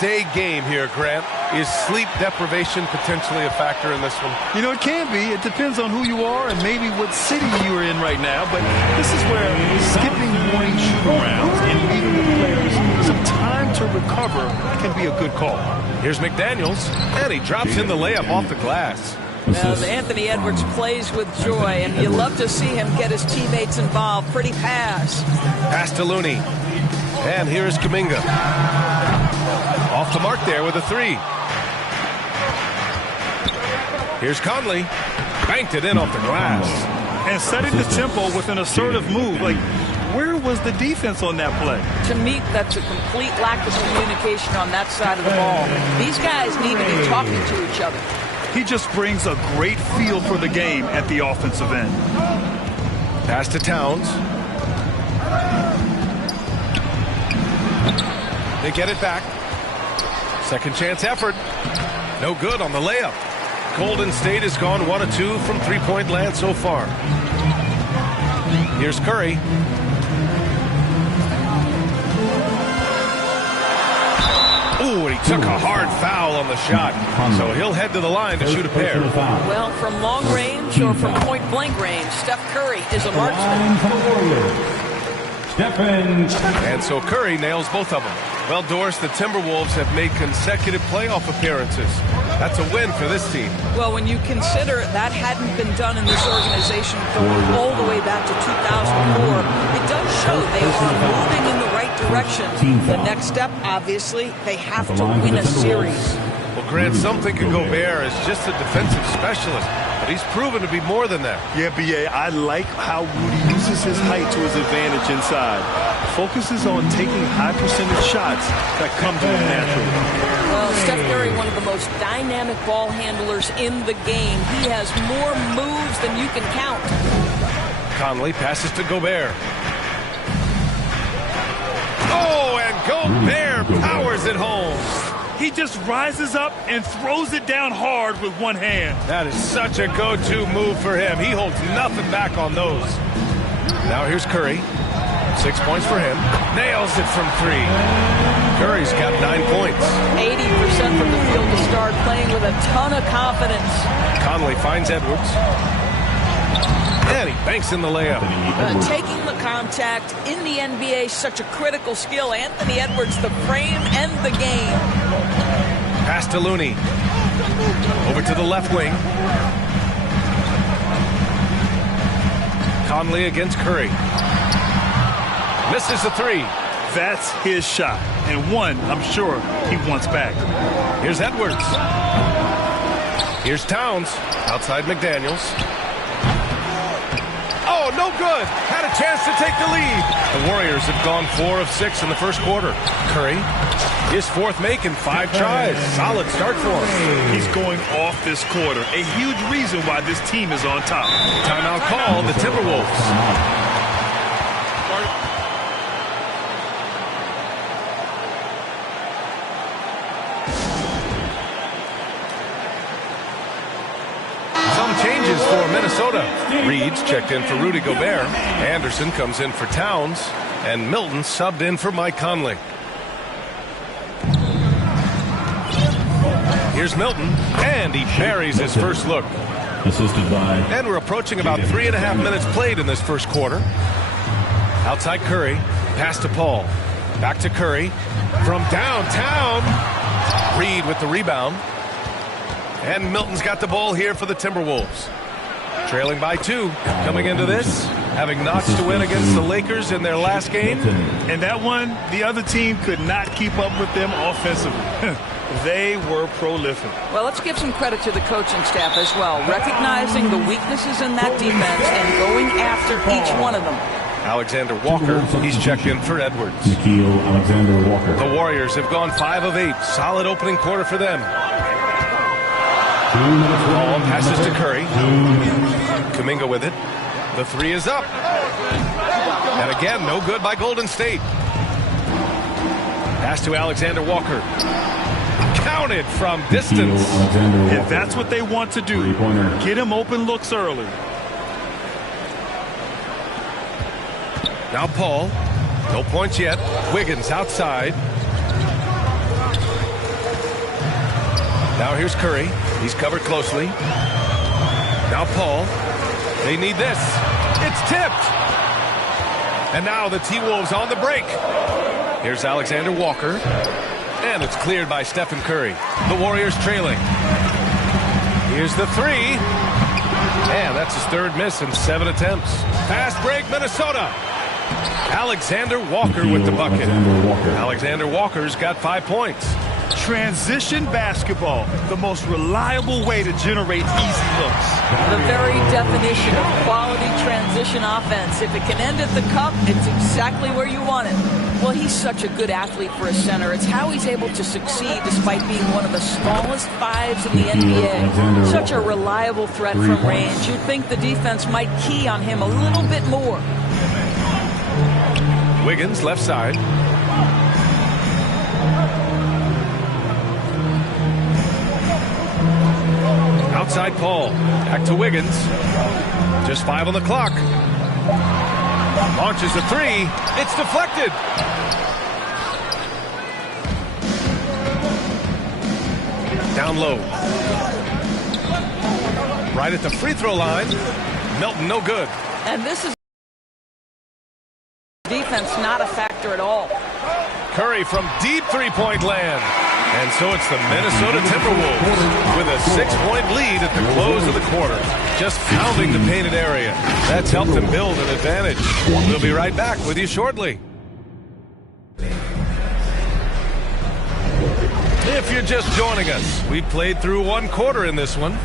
Day game here, Grant. Is sleep deprivation potentially a factor in this one? You know, it can be. It depends on who you are and maybe what city you are in right now. But this is where skipping morning shoot-arounds and leaving the players some time to recover can be a good call. Here's McDaniels, and he drops in the layup off the glass. Now, Anthony Edwards plays with joy, and you love to see him get his teammates involved. Pretty pass. Pass to Looney. And here is Kuminga. Off the mark there with a three. Here's Conley. Banked it in off the glass. And setting the tempo with an assertive move. Like, where was the defense on that play? To me, that's a complete lack of communication on that side of the ball. These guys need to be talking to each other. He just brings a great feel for the game at the offensive end. Pass to Towns. They get it back. Second chance effort. No good on the layup. Golden State has gone 1 of 2 from three-point land so far. Here's Curry. Ooh, and he took a hard foul on the shot. So he'll head to the line to shoot a pair. Well, from long range or from point-blank range, Steph Curry is a marksman. And so Curry nails both of them. Well, Doris, the Timberwolves have made consecutive playoff appearances. That's a win for this team. Well, when you consider that hadn't been done in this organization going all the way back to 2004, it does show they are moving in the right direction. The next step, obviously, they have to win a series. Well, Grant, some think of Gobert as just a defensive specialist, but he's proven to be more than that. Yeah, B.A., I like how Rudy uses his height to his advantage inside. Focuses on taking high-percentage shots that come to him naturally. Well, Steph Curry, one of the most dynamic ball handlers in the game. He has more moves than you can count. Conley passes to Gobert. Oh, and Gobert powers it home. He just rises up and throws it down hard with one hand. That is such a go-to move for him. He holds nothing back on those. Now here's Curry. 6 points for him. Nails it from three. Curry's got 9 points. 80% from the field to start, playing with a ton of confidence. Conley finds Edwards. And he banks in the layup. Taking the contact in the NBA, such a critical skill. Anthony Edwards, the frame and the game. Pass to Looney. Over to the left wing. Conley against Curry. Misses the three. That's his shot. And one, I'm sure, he wants back. Here's Edwards. Here's Towns. Outside McDaniels. Oh, no good. Had a chance to take the lead. The Warriors have gone 4 of 6 in the first quarter. Curry, his fourth make in 5 tries. Solid start for him. He's going off this quarter. A huge reason why this team is on top. Timeout call, the Timberwolves. Changes for Minnesota. Reed's checked in for Rudy Gobert. Anderson comes in for Towns. And Milton subbed in for Mike Conley. Here's Milton. And he buries his first look. Assisted by. And we're approaching about 3.5 minutes played in this first quarter. Outside Curry. Pass to Paul. Back to Curry. From downtown. Reed with the rebound. And Milton's got the ball here for the Timberwolves. Trailing by 2. Coming into this, having notched to win against the Lakers in their last game. And that one, the other team could not keep up with them offensively. They were prolific. Well, let's give some credit to the coaching staff as well, recognizing the weaknesses in that defense and going after each one of them. Alexander Walker, he's checked in for Edwards. Nikhil Alexander Walker. The Warriors have gone 5 of 8. Solid opening quarter for them. Ball passes to Curry. Kuminga with it. The three is up. And again, no good by Golden State. Pass to Alexander Walker. Counted from distance. If that's what they want to do, get him open looks early. Now Paul. No points yet. Wiggins outside. Now here's Curry. He's covered closely. Now Paul. They need this. It's tipped. And now the T-Wolves on the break. Here's Alexander Walker. And it's cleared by Stephen Curry. The Warriors trailing. Here's the three. And that's his third miss in 7 attempts. Fast break, Minnesota. Alexander Walker with the bucket. Alexander Walker's got 5 points. Transition basketball, the most reliable way to generate easy looks. The very definition of quality transition offense. If it can end at the cup, it's exactly where you want it. Well, he's such a good athlete for a center. It's how he's able to succeed despite being one of the smallest fives in the NBA. Such a reliable threat from range. You'd think the defense might key on him a little bit more. Wiggins, left side. Outside Paul. Back to Wiggins. Just 5 on the clock. Launches a three. It's deflected. Down low. Right at the free throw line. Melton, no good. And this is defense not a factor at all. Curry from deep three-point land. And so it's the Minnesota Timberwolves with a 6-point lead at the close of the quarter. Just pounding the painted area. That's helped them build an advantage. We'll be right back with you shortly. If you're just joining us, we played through 1 quarter in this one.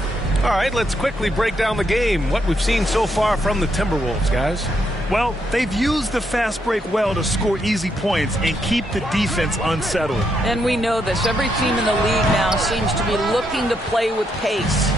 All right, let's quickly break down the game. What we've seen so far from the Timberwolves, guys. Well, they've used the fast break well to score easy points and keep the defense unsettled. And we know this. Every team in the league now seems to be looking to play with pace.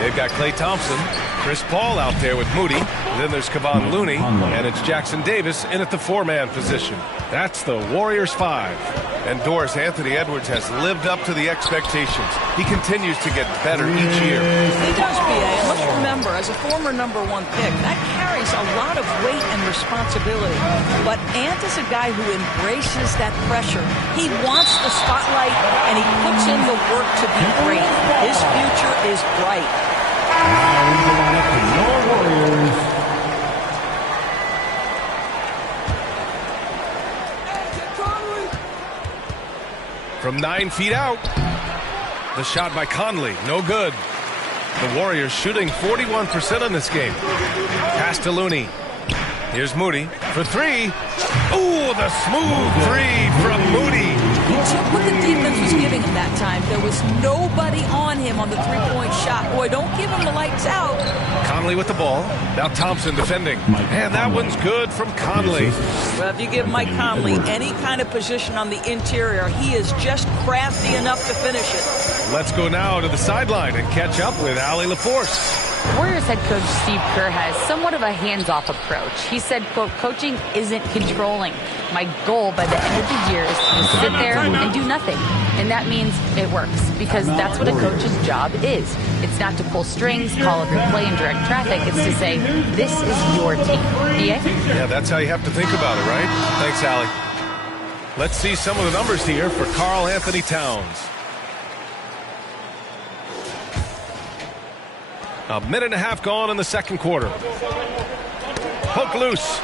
They've got Klay Thompson, Chris Paul out there with Moody. Then there's Kevon Looney, and it's Jackson Davis in at the 4-man position. That's the Warriors 5. And Doris Anthony Edwards has lived up to the expectations. He continues to get better each year. He does, B.A. And let's remember, as a former #1 pick, that carries a lot of weight and responsibility. But Ant is a guy who embraces that pressure. He wants the spotlight, and he puts in the work to be great. His future is bright. Warriors. From 9 feet out, the shot by Conley, no good. The Warriors shooting 41% in this game. Pass to Looney. Here's Moody for 3. Ooh, the smooth 3 from Moody. He took what the defense was giving him that time. There was nobody on him on the three-point shot. Boy, don't give him the lights out. Conley with the ball. Now Thompson defending. And that one's good from Conley. Well, if you give Mike Conley any kind of position on the interior, he is just crafty enough to finish it. Let's go now to the sideline and catch up with Allie LaForce. Warriors head coach Steve Kerr has somewhat of a hands-off approach. He said, quote, coaching isn't controlling. My goal by the end of the year is to just sit there and do nothing. And that means it works because that's what a coach's job is. It's not to pull strings, call up your play, and direct traffic. It's to say, this is your team. Yeah? Yeah, that's how you have to think about it, right? Thanks, Allie. Let's see some of the numbers here for Karl Anthony Towns. A minute and a half gone in the second quarter. Poke loose.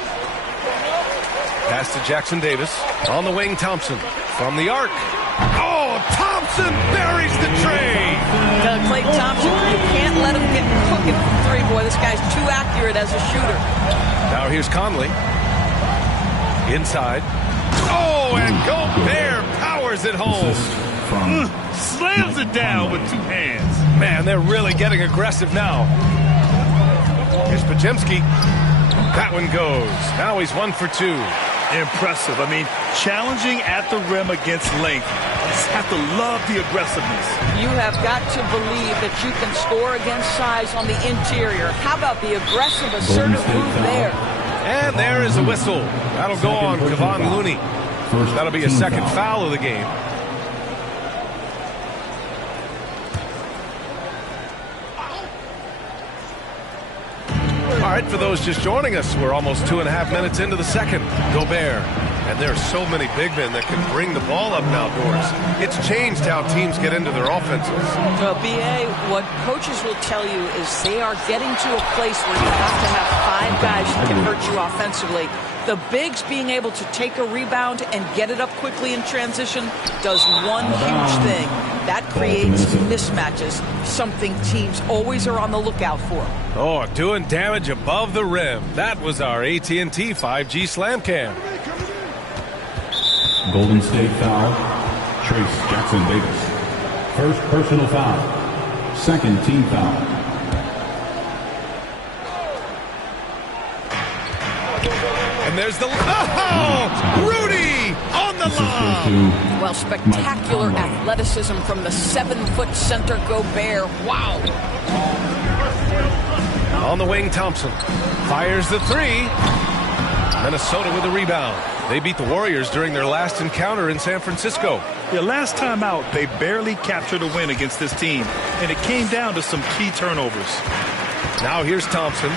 Pass to Jackson Davis. On the wing, Thompson. From the arc. Oh, Thompson buries the tray. Klay Thompson, you can't let him get cooking from 3. Boy, this guy's too accurate as a shooter. Now here's Conley. Inside. Oh, and Gobert powers it home. Slams it down with 2 hands. Man, they're really getting aggressive now. Here's Podziemski. That one goes. Now he's 1 for 2. Impressive. I mean, challenging at the rim against length. You just have to love the aggressiveness. You have got to believe that you can score against size on the interior. How about the aggressive, assertive move there? And there is a whistle. That'll go on Kevon Looney. That'll be a second foul of the game. All right, for those just joining us, we're almost 2.5 minutes into the second. Gobert And there are so many big men that can bring the ball up now, Doris. It's changed how teams get into their offenses. Well, B.A., what coaches will tell you is they are getting to a place where you have to have 5 guys who can hurt you offensively. The bigs being able to take a rebound and get it up quickly in transition does one huge thing. That creates mismatches, something teams always are on the lookout for. Oh, doing damage above the rim. That was our AT&T 5G Slam Cam. Golden State foul. Trace Jackson Davis. First personal foul. Second team foul. And there's the... Oh! Rudy on the lob! Well, spectacular athleticism from the 7-foot center Gobert. Wow! On the wing, Thompson fires the 3. Minnesota with a rebound. They beat the Warriors during their last encounter in San Francisco. Yeah, last time out, they barely captured a win against this team, and it came down to some key turnovers. Now here's Thompson.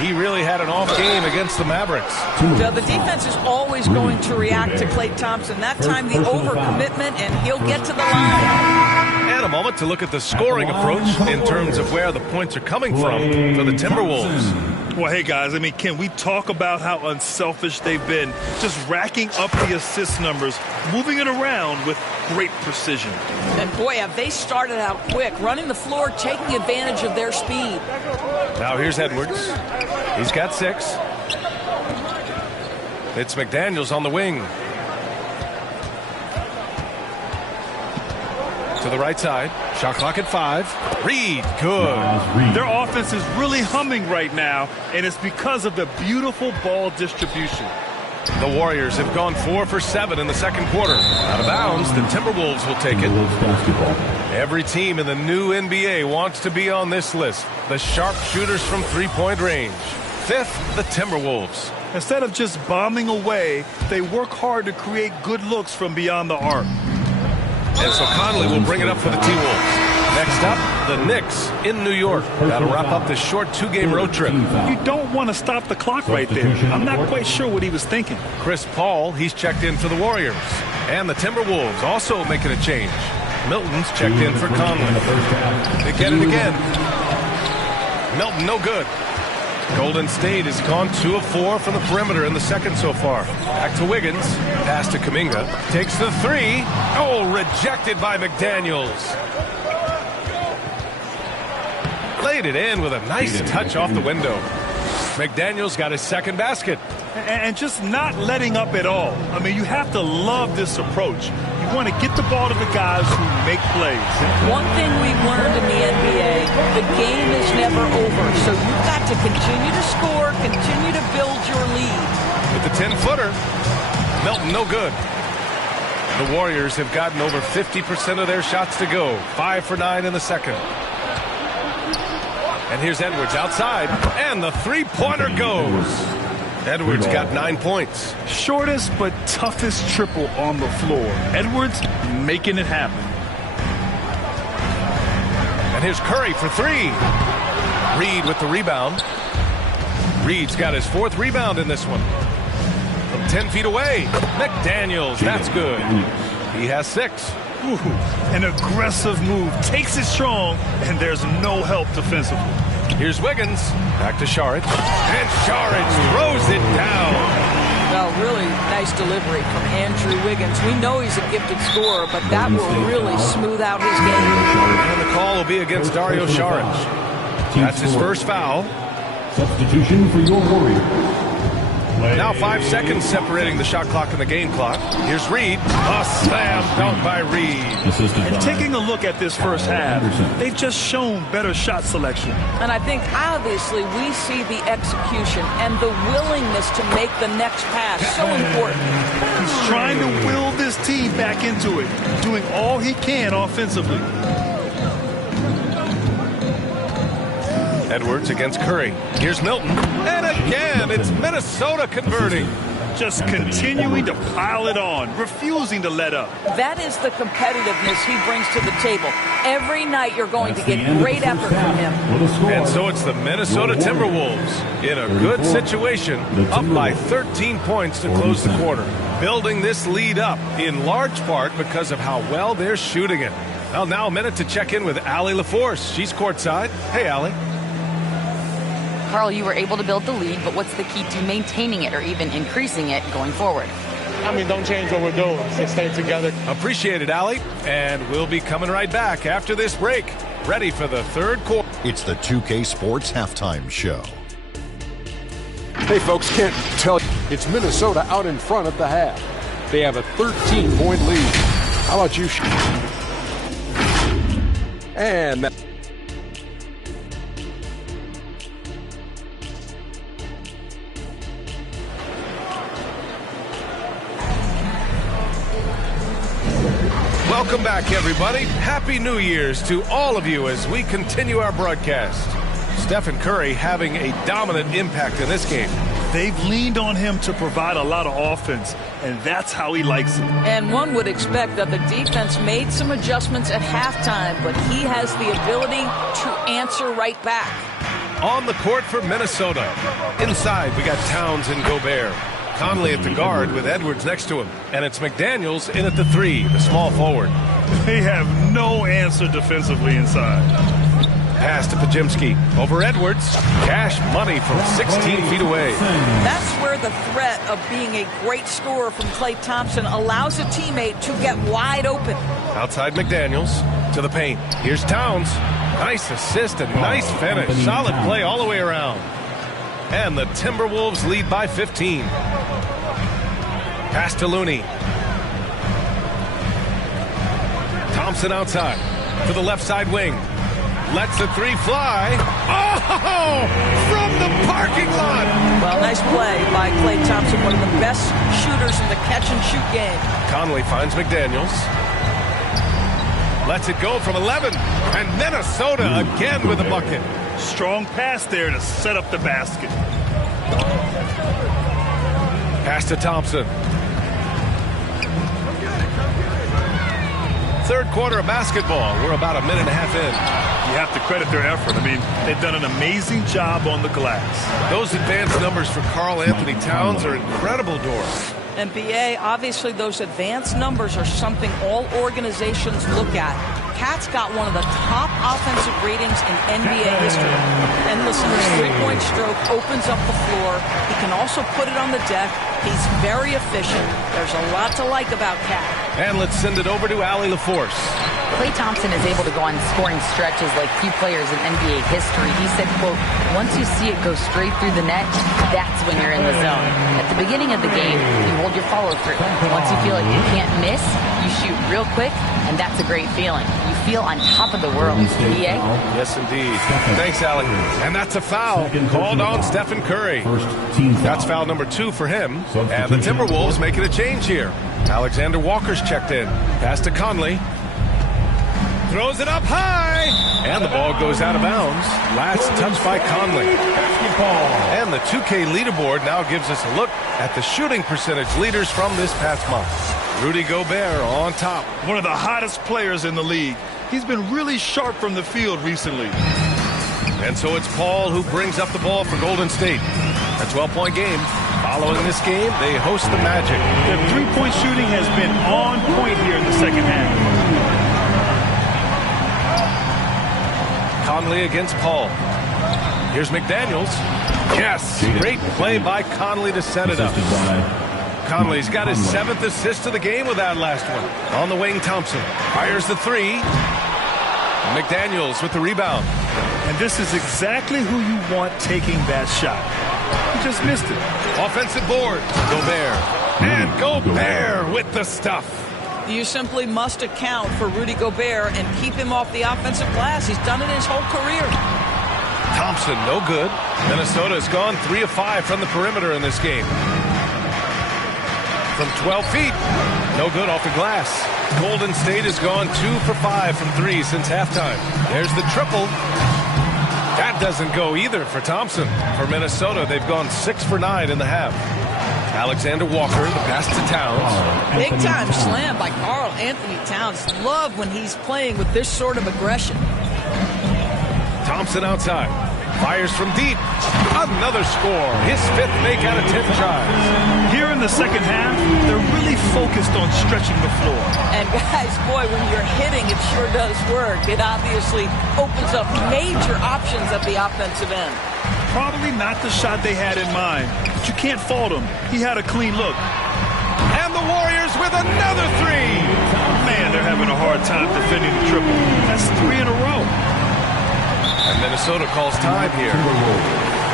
He really had an off game against the Mavericks. The defense is always going to react to Klay Thompson. That time the overcommitment, and he'll get to the line. And a moment to look at the scoring approach in terms of where the points are coming from for the Timberwolves. Well, hey, guys, I mean, can we talk about how unselfish they've been? Just racking up the assist numbers, moving it around with great precision. And, boy, have they started out quick, running the floor, taking advantage of their speed. Now here's Edwards. He's got 6. It's McDaniels on the wing. To the right side. Shot clock at 5. Reed, good. Their offense is really humming right now, and it's because of the beautiful ball distribution. The Warriors have gone 4 for 7 in the second quarter. Out of bounds, the Timberwolves will take it. Every team in the new NBA wants to be on this list. The sharpshooters from three-point range. 5th, the Timberwolves. Instead of just bombing away, they work hard to create good looks from beyond the arc. And so Conley will bring it up for the T-Wolves. Next up, the Knicks in New York. That'll wrap up this short 2-game road trip. You don't want to stop the clock right there. I'm not quite sure what he was thinking. Chris Paul, he's checked in for the Warriors. And the Timberwolves also making a change. Milton's checked in for Conley. They get it again. Milton, no good. Golden State has gone 2 of 4 from the perimeter in the second so far. Back to Wiggins. Pass to Kuminga. Takes the 3. Oh, rejected by McDaniels. Laid it in with a nice touch off the window. McDaniels got his second basket. And just not letting up at all. I mean, you have to love this approach. You want to get the ball to the guys who make plays. One thing we've learned in the NBA, the game is never over. So you've got to continue to score, continue to build your lead. With the 10-footer, Milton no good. The Warriors have gotten over 50% of their shots to go. 5 for 9 in the second. And here's Edwards outside, and the three-pointer goes. Edwards got 9 points. Shortest but toughest triple on the floor. Edwards making it happen. And here's Curry for 3. Reed with the rebound. Reed's got his 4th rebound in this one. From 10 feet away, McDaniels, that's good. He has 6. Ooh, an aggressive move, takes it strong, and there's no help defensively. Here's Wiggins, back to Saric, and Saric throws it down. Well, really nice delivery from Andrew Wiggins. We know he's a gifted scorer, but that will really smooth out his game. And the call will be against Dayo Saric. That's his first foul. Substitution for your Warriors. Now 5 seconds separating the shot clock and the game clock. Here's Reed. A slam dunk by Reed. And taking a look at this first half, they've just shown better shot selection. And I think obviously we see the execution and the willingness to make the next pass so important. He's trying to will this team back into it, doing all he can offensively. Edwards against Curry. Here's Milton. And again, it's Minnesota converting. just continuing to pile it on, refusing to let up. That is the competitiveness he brings to the table. Every night you're going to get great effort from him. And so it's the Minnesota Timberwolves in a good situation, up by 13 points to close the quarter. Building this lead up in large part because of how well they're shooting it. Well, now a minute to check in with Allie LaForce. She's courtside. Hey, Allie. Carl, you were able to build the lead, but what's the key to maintaining it or even increasing it going forward? I mean, don't change what we're doing. Just stay together. Appreciate it, Allie. And we'll be coming right back after this break. Ready for the third quarter. It's the 2K Sports Halftime Show. Hey, folks, can't tell you. It's Minnesota out in front at the half. They have a 13-point lead. How about you? And that. Welcome back, everybody. Happy New Year's to all of you as we continue our broadcast. Stephen Curry having a dominant impact in this game. They've leaned on him to provide a lot of offense, and that's how he likes it. And one would expect that the defense made some adjustments at halftime, but he has the ability to answer right back. On the court for Minnesota. Inside, we got Towns and Gobert. Conley at the guard with Edwards next to him. And it's McDaniels in at the 3, the small forward. They have no answer defensively inside. Pass to Pajimski. Over Edwards. Cash money from 16 feet away. That's where the threat of being a great scorer from Klay Thompson allows a teammate to get wide open. Outside McDaniels to the paint. Here's Towns. Nice assist and nice finish. Solid play all the way around. And the Timberwolves lead by 15. Pass to Looney. Thompson outside to the left side wing. Lets the 3 fly. Oh, from the parking lot. Well, nice play by Klay Thompson, one of the best shooters in the catch-and-shoot game. Conley finds McDaniels. Lets it go from 11. And Minnesota again with a bucket. Strong pass there to set up the basket. Pass to Thompson. Third quarter of basketball. We're about a minute and a half in. You have to credit their effort. I mean, they've done an amazing job on the glass. Those advanced numbers for Karl Anthony Towns are incredible, Doris. And BA, obviously those advanced numbers are something all organizations look at. Cat's got one of the top offensive ratings in NBA history. And listen, his three-point stroke opens up the floor. He can also put it on the deck. He's very efficient. There's a lot to like about Cat. And let's send it over to Allie LaForce. Klay Thompson is able to go on scoring stretches like few players in NBA history. He said, quote, once you see it go straight through the net, that's when you're in the zone. At the beginning of the game, you hold your follow-through. Once you feel like you can't miss, you shoot real quick, and that's a great feeling. You feel on top of the world. EA? Yes, indeed. Thanks, Allie. And that's a foul called on Stephen Curry. That's foul number 2 for him. And the Timberwolves making a change here. Alexander Walker's checked in. Pass to Conley. Throws it up high. And the ball goes out of bounds. Last touch by Conley. And the 2K leaderboard now gives us a look at the shooting percentage leaders from this past month. Rudy Gobert on top. One of the hottest players in the league. He's been really sharp from the field recently. And so it's Paul who brings up the ball for Golden State. A 12-point game. Following this game, they host the Magic. Their three-point shooting has been on point here in the second half. Conley against Paul. Here's McDaniels. Yes, great play by Conley to set it up. Conley's got his 7th assist of the game with that last one. On the wing, Thompson fires the 3. McDaniels with the rebound. And this is exactly who you want taking that shot. He just missed it. Offensive board. Gobert. And Gobert with the stuff. You simply must account for Rudy Gobert and keep him off the offensive glass. He's done it his whole career. Thompson, no good. Minnesota has gone 3 of 5 from the perimeter in this game. From 12 feet, no good off the glass. Golden State has gone 2 for 5 from 3 since halftime. There's the triple. That doesn't go either for Thompson. For Minnesota, they've gone 6 for 9 in the half. Alexander Walker, the pass to Towns. Big time slam by Karl Anthony Towns. Love when he's playing with this sort of aggression. Thompson outside. Fires from deep. Another score. His 5th make out of 10 tries. Here in the second half, they're really focused on stretching the floor. And guys, boy, when you're hitting, it sure does work. It obviously opens up major options at the offensive end. Probably not the shot they had in mind, but you can't fault him. He had a clean look. And the Warriors with another 3. Man, they're having a hard time defending the triple. That's 3 in a row. And Minnesota calls time here.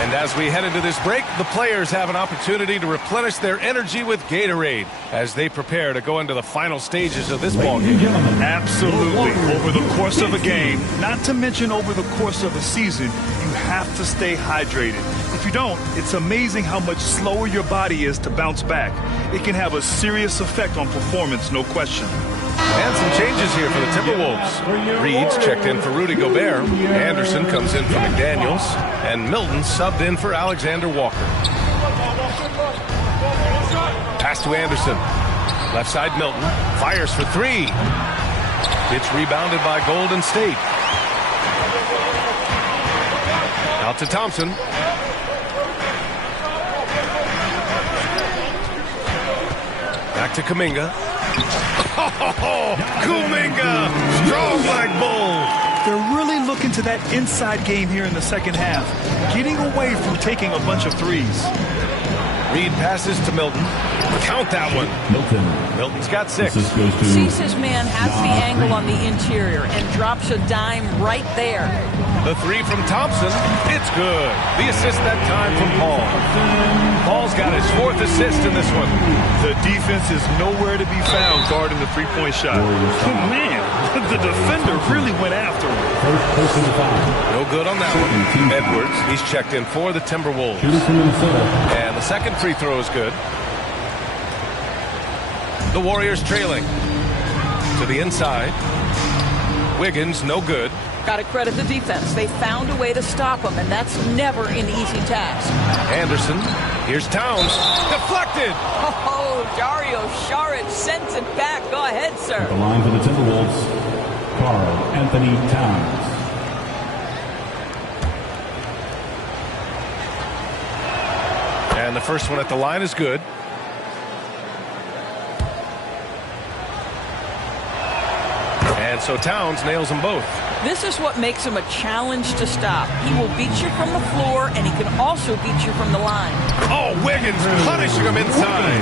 And as we head into this break, the players have an opportunity to replenish their energy with Gatorade as they prepare to go into the final stages of this ballgame. Absolutely. Over the course of a game, not to mention over the course of a season, you have to stay hydrated. If you don't, it's amazing how much slower your body is to bounce back. It can have a serious effect on performance, no question. And some changes here for the Timberwolves. Reed's checked in for Rudy Gobert. Anderson comes in for McDaniels. And Milton subbed in for Alexander Walker. Pass to Anderson. Left side Milton. Fires for 3. It's rebounded by Golden State. Out to Thompson. Back to Kuminga. Oh, Kuminga! Strong like bull. They're really looking to that inside game here in the second half, getting away from taking a bunch of threes. Reed passes to Milton. Count that one. Milton's got 6. Sees his man, has the angle on the interior, and drops a dime right there. The 3 from Thompson. It's good. The assist that time from Paul. Paul's got his 4th assist in this one. The defense is nowhere to be found guarding the three-point shot. Man, the defender really went after him. No good on that one. Edwards, he's checked in for the Timberwolves. And the second free throw is good. The Warriors trailing. To the inside. Wiggins, no good. Got to credit the defense. They found a way to stop him, and that's never an easy task. Anderson. Here's Towns. Deflected. Oh, Dario Saric sent it back. Go ahead, sir. At the line for the Timberwolves, Karl Anthony Towns. And the first one at the line is good. And so Towns nails them both. This is what makes him a challenge to stop. He will beat you from the floor, and he can also beat you from the line. Oh, Wiggins punishing him inside.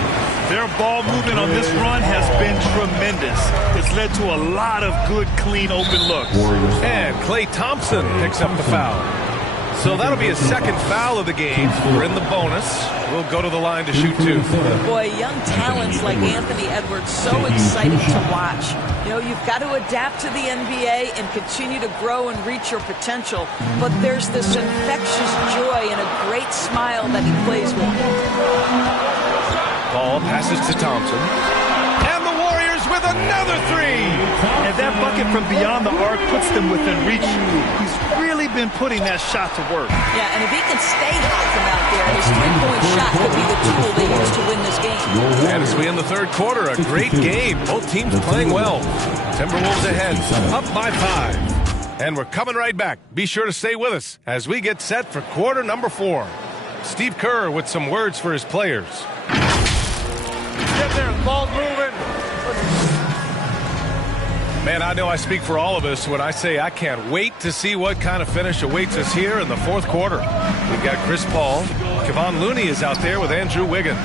Their ball movement on this run has been tremendous. It's led to a lot of good, clean, open looks. And Klay Thompson picks up the foul. So that'll be his 2nd foul of the game. We're in the bonus. We'll go to the line to shoot 2. Boy, young talents like Anthony Edwards, so exciting to watch. You know, you've got to adapt to the NBA and continue to grow and reach your potential. But there's this infectious joy and a great smile that he plays with. Ball passes to Thompson. And the Warriors with another 3. And that bucket from beyond the arc puts them within reach. He's really been putting that shot to work. Yeah, and if he can stay hot from out there, his three-point shot could be the tool they use to win this game. And as we end the third quarter, a great game. Both teams playing well. Timberwolves ahead, up by 5. And we're coming right back. Be sure to stay with us as we get set for quarter number 4. Steve Kerr with some words for his players. Get there, ball moving. Man, I know I speak for all of us when I say I can't wait to see what kind of finish awaits us here in the fourth quarter. We've got Chris Paul. Kevon Looney is out there with Andrew Wiggins.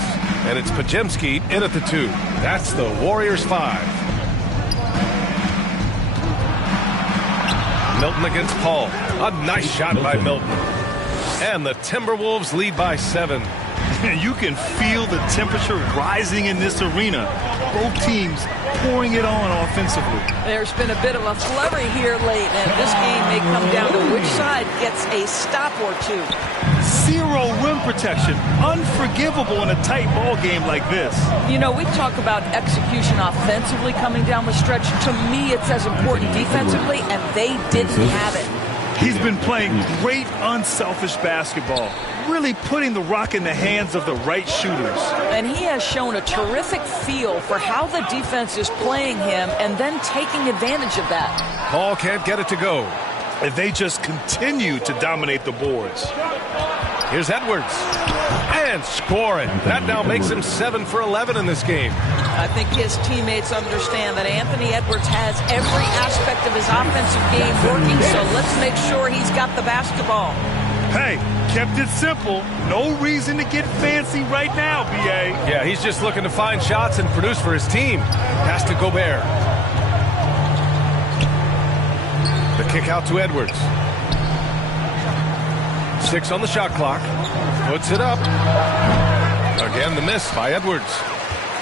And it's Podziemski in at the 2. That's the Warriors 5. Milton against Paul. A nice shot by Milton. And the Timberwolves lead by 7. You can feel the temperature rising in this arena. Both teams pouring it on offensively. There's been a bit of a flurry here late, and this game may come down to which side gets a stop or 2. Zero rim protection. Unforgivable in a tight ball game like this. You know, we talk about execution offensively coming down the stretch. To me, it's as important defensively, and they didn't have it. He's been playing great unselfish basketball, really putting the rock in the hands of the right shooters. And he has shown a terrific feel for how the defense is playing him and then taking advantage of that. Paul can't get it to go. And they just continue to dominate the boards. Here's Edwards. And scoring. That now makes him 7 for 11 in this game. I think his teammates understand that Anthony Edwards has every aspect of his offensive game working, so let's make sure he's got the basketball. Hey, kept it simple. No reason to get fancy right now, B.A. Yeah, he's just looking to find shots and produce for his team. Pass to Gobert. The kick out to Edwards. 6 on the shot clock. Puts it up. Again, the miss by Edwards.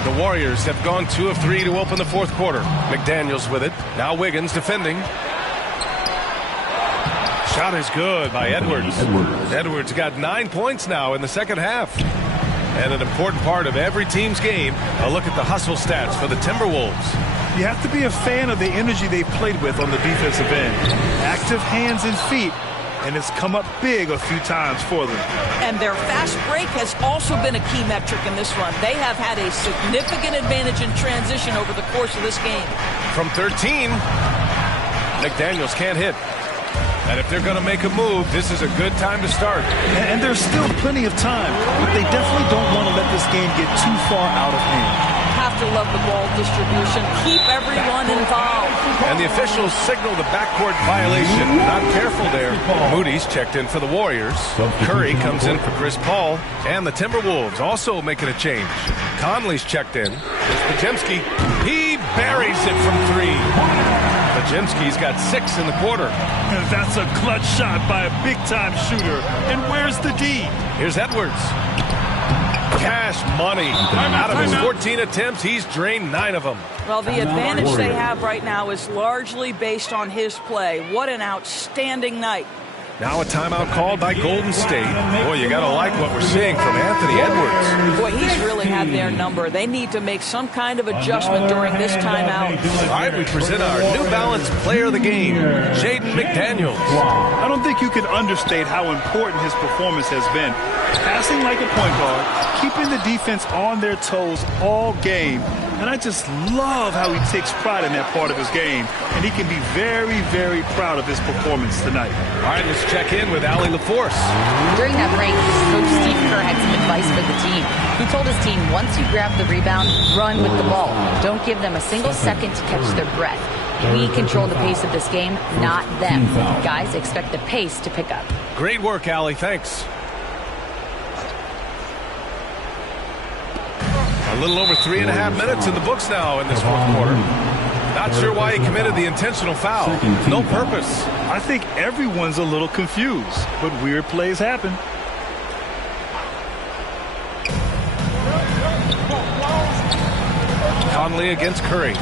The Warriors have gone 2 of 3 to open the fourth quarter. McDaniels with it. Now Wiggins defending. Shot is good by Edwards. Edwards got 9 points now in the second half. And an important part of every team's game, a look at the hustle stats for the Timberwolves. You have to be a fan of the energy they've played with on the defensive end. Active hands and feet, and it's come up big a few times for them. And their fast break has also been a key metric in this one. They have had a significant advantage in transition over the course of this game. From 13, McDaniels can't hit. And if they're going to make a move, this is a good time to start. And there's still plenty of time, but they definitely don't want to let this game get too far out of hand. Have to love the ball distribution. Keep everyone involved. And the officials signal the backcourt violation. Not careful there. Moody's checked in for the Warriors. Curry comes in for Chris Paul. And the Timberwolves also making a change. Conley's checked in. Here's Podziemski. He buries it from 3. Podziemski's got 6 in the quarter. And that's a clutch shot by a big-time shooter. And where's the D? Here's Edwards. Cash money. Out of his 14 attempts, he's drained 9 of them. Well, the advantage they have right now is largely based on his play. What an outstanding night. Now a timeout called by Golden State. Boy, you got to like what we're seeing from Anthony Edwards. Boy, he's really had their number. They need to make some kind of adjustment during this timeout. All right, we present our New Balance Player of the Game, Jaden McDaniels. I don't think you can understate how important his performance has been. Passing like a point guard, keeping the defense on their toes all game. And I just love how he takes pride in that part of his game. And he can be very, very proud of his performance tonight. All right, let's check in with Allie LaForce. During that break, Coach Steve Kerr had some advice for the team. He told his team, once you grab the rebound, run with the ball. Don't give them a single second to catch their breath. We control the pace of this game, not them. Guys, expect the pace to pick up. Great work, Allie. Thanks. A little over 3.5 minutes in the books now in this fourth quarter. Not sure why he committed the intentional foul. No purpose. I think everyone's a little confused, but weird plays happen. Conley against Curry.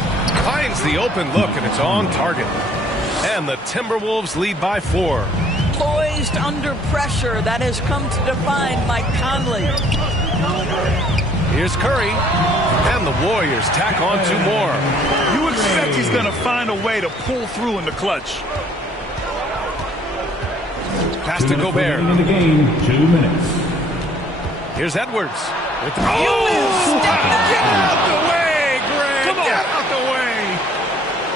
Finds the open look, and it's on target. And the Timberwolves lead by 4. Poised under pressure. That has come to define Mike Conley. Here's Curry, and the Warriors tack on 2 more. You expect he's going to find a way to pull through in the clutch. Pass to Gobert. In the game, 2 minutes. Here's Edwards. With Get out the way, Greg! Come on. Get out the way!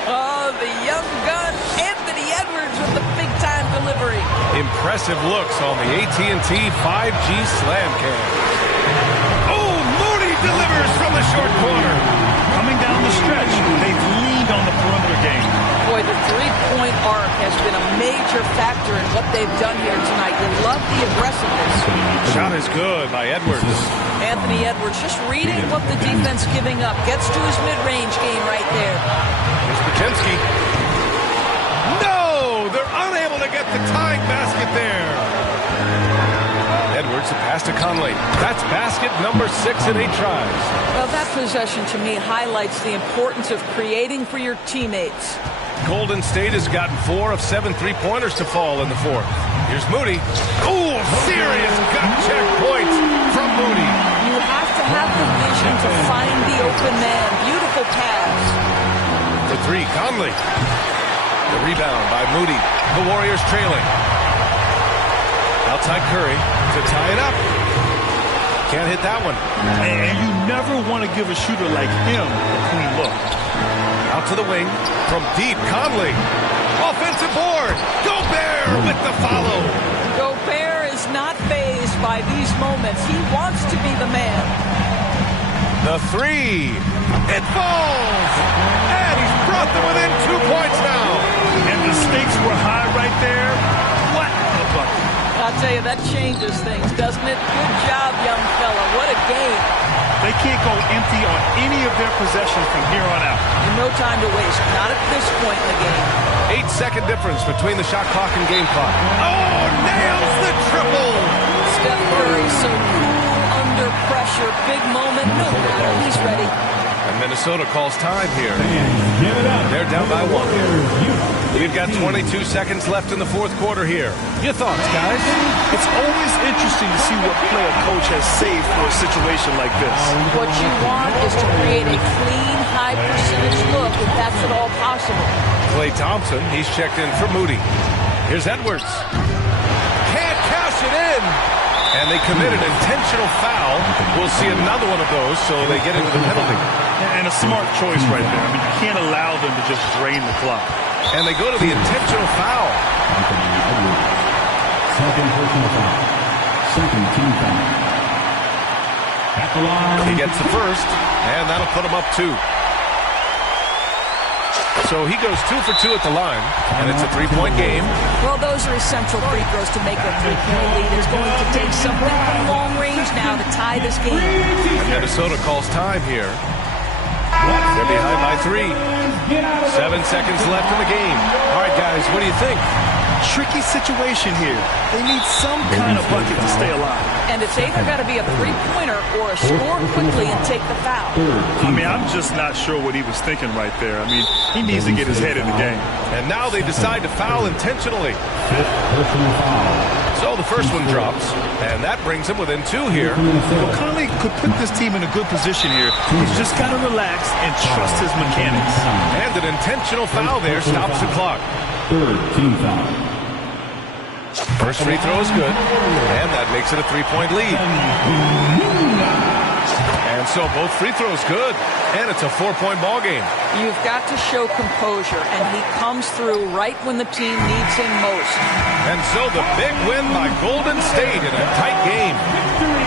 Oh, the young gun, Anthony Edwards with the big-time delivery. Impressive looks on the AT&T 5G Slam Cam. Delivers from the short corner. Coming down the stretch, they've leaned on the perimeter game. Boy, the three-point arc has been a major factor in what they've done here tonight. You love the aggressiveness. Shot is good by Edwards. Anthony Edwards just reading what the defense giving up. Gets to his mid-range game right there. Here's Podziemski. No! They're unable to get the tying basket there. Edwards, a pass to Conley. That's basket number 6 in 8 tries. Well, that possession to me highlights the importance of creating for your teammates. Golden State has gotten 4 of 7 3-pointers to fall in the fourth. Here's Moody. Oh, serious gut check point from Moody. You have to have the vision to find the open man. Beautiful pass. For 3, Conley. The rebound by Moody. The Warriors trailing. Outside Curry to tie it up. Can't hit that one. And you never want to give a shooter like him a clean look. Out to the wing from deep. Conley. Offensive board. Gobert with the follow. Gobert is not fazed by these moments. He wants to be the man. The three. It falls. And he's brought them within 2 points now. And the stakes were high right there. What a bucket. I'll tell you, that changes things, doesn't it? Good job, young fella. What a game. They can't go empty on any of their possessions from here on out. And no time to waste. Not at this point in the game. 8-second difference between the shot clock and game clock. Oh, nails the triple. Steph Curry so cool under pressure. Big moment. No matter. He's ready. And Minnesota calls time here. They're down by 1. We've got 22 seconds left in the fourth quarter here. Your thoughts, guys? It's always interesting to see what play a coach has saved for a situation like this. What you want is to create a clean, high-percentage look, if that's at all possible. Klay Thompson, he's checked in for Moody. Here's Edwards. Can't cash it in. And they commit an intentional foul. We'll see another one of those, so they get into the penalty. And a smart choice right there. I mean, you can't allow them to just drain the clock. And they go to the intentional foul. Second personal foul. Second team foul. At the line. He gets the first, and that'll put him up 2. So he goes 2 for 2 at the line, and it's a 3-point game. Well, those are essential free throws to make a 3-point lead. It's going to take something from long range now to tie this game. And Minnesota calls time here. They're behind by 3. 7 seconds left in the game. All right, guys, what do you think? Tricky situation here. They need some kind of bucket to stay alive. And it's either got to be a three-pointer or a score quickly and take the foul. I mean, I'm just not sure what he was thinking right there. I mean, he needs to get his head in the game. And now they decide to foul intentionally. Fifth personal foul. So the first one drops, and that brings him within 2 here. Well, Conley could put this team in a good position here. He's just got to relax and trust his mechanics. And an intentional foul there stops the clock. Third team foul. First free throw is good, and that makes it a 3-point lead. And so both free throws good, and it's a 4-point ball game. You've got to show composure, and he comes through right when the team needs him most. And so the big win by Golden State in a tight game.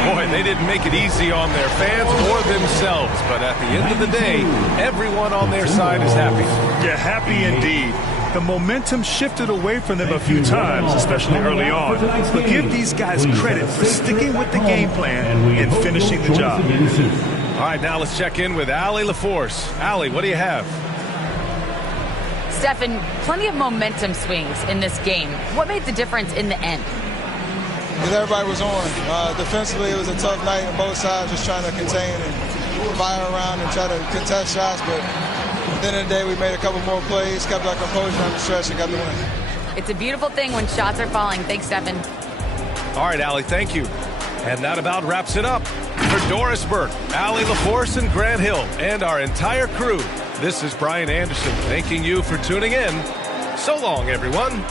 Boy, they didn't make it easy on their fans or themselves, but at the end of the day, everyone on their side is happy. Yeah, happy indeed. The momentum shifted away from them a few times, especially early on. But give these guys credit for sticking with the game plan and finishing the job. All right, now let's check in with Allie LaForce. Allie, what do you have? Stephen, plenty of momentum swings in this game. What made the difference in the end? Because everybody was on. Defensively, it was a tough night on both sides, just trying to contain and fire around and try to contest shots. But at the end of the day, we made a couple more plays, kept our composure on the stretch, and got the win. It's a beautiful thing when shots are falling. Thanks, Stephen. All right, Allie, thank you. And that about wraps it up. For Doris Burke, Allie LaForce, and Grant Hill, and our entire crew, this is Brian Anderson thanking you for tuning in. So long, everyone.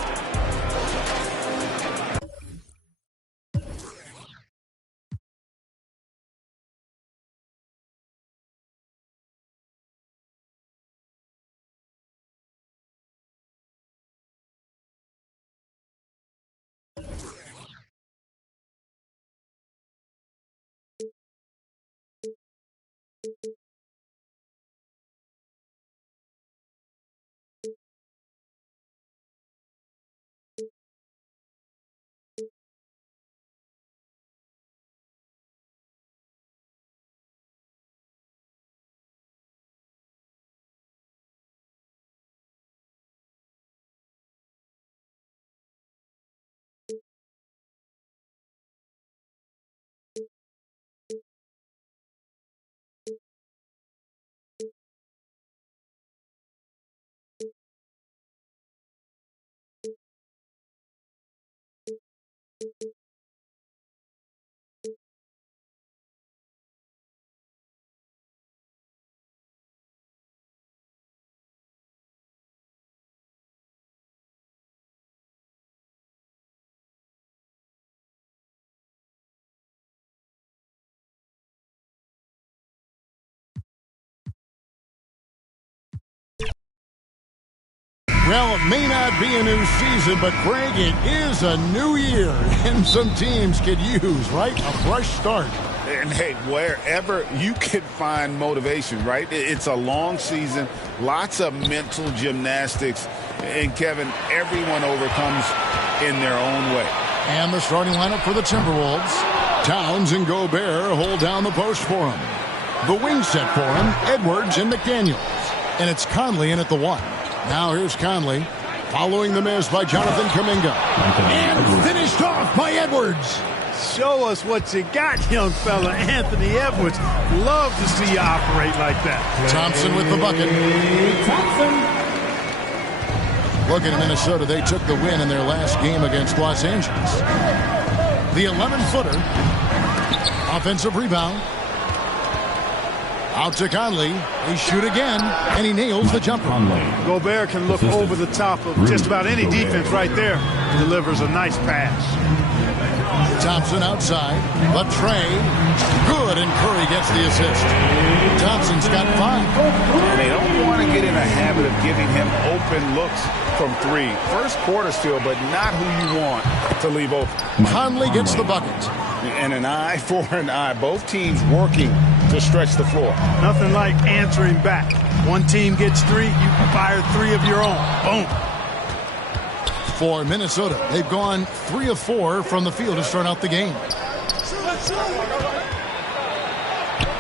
Well, it may not be a new season, but, Greg, it is a new year. And some teams could use, right, a fresh start. And, hey, wherever you can find motivation, right? It's a long season, lots of mental gymnastics. And, Kevin, everyone overcomes in their own way. And the starting lineup for the Timberwolves. Towns and Gobert hold down the post for him. The wing set for him, Edwards and McDaniels. And it's Conley in at the 1. Now here's Conley, following the miss by Jonathan Kuminga. And finished off by Edwards. Show us what you got, young fella. Anthony Edwards. Love to see you operate like that. Thompson with the bucket. Look at Minnesota. They took the win in their last game against Los Angeles. The 11-footer. Offensive rebound. Out to Conley. He shoot again, and he nails the jumper. Gobert can look over the top of just about any defense right there. He delivers a nice pass. Thompson outside. The tray. Good, and Curry gets the assist. Thompson's got 5. And they don't want to get in a habit of giving him open looks from 3. First quarter still, but not who you want to leave open. Conley gets the bucket. And an eye for an eye. Both teams working to stretch the floor. Nothing like answering back. One team gets 3, you fire 3 of your own. Boom. For Minnesota, they've gone 3 of 4 from the field to start out the game.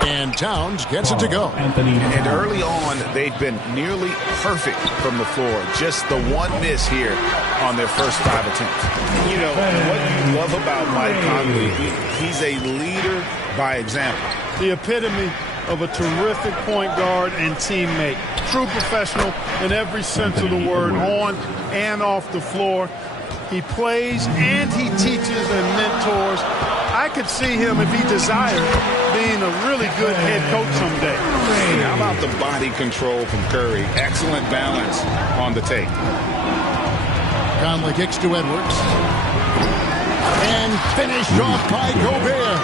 And Towns gets it to go. And early on, they've been nearly perfect from the floor. Just the one miss here on their first 5 attempts. You know, what you love about Mike Conley, he's a leader by example. The epitome of a terrific point guard and teammate. True professional in every sense of the word, on and off the floor. He plays and he teaches and mentors. I could see him, if he desired, being a really good head coach someday. And how about the body control from Curry? Excellent balance on the take. Conley kicks to Edwards. And finished off by Gobert.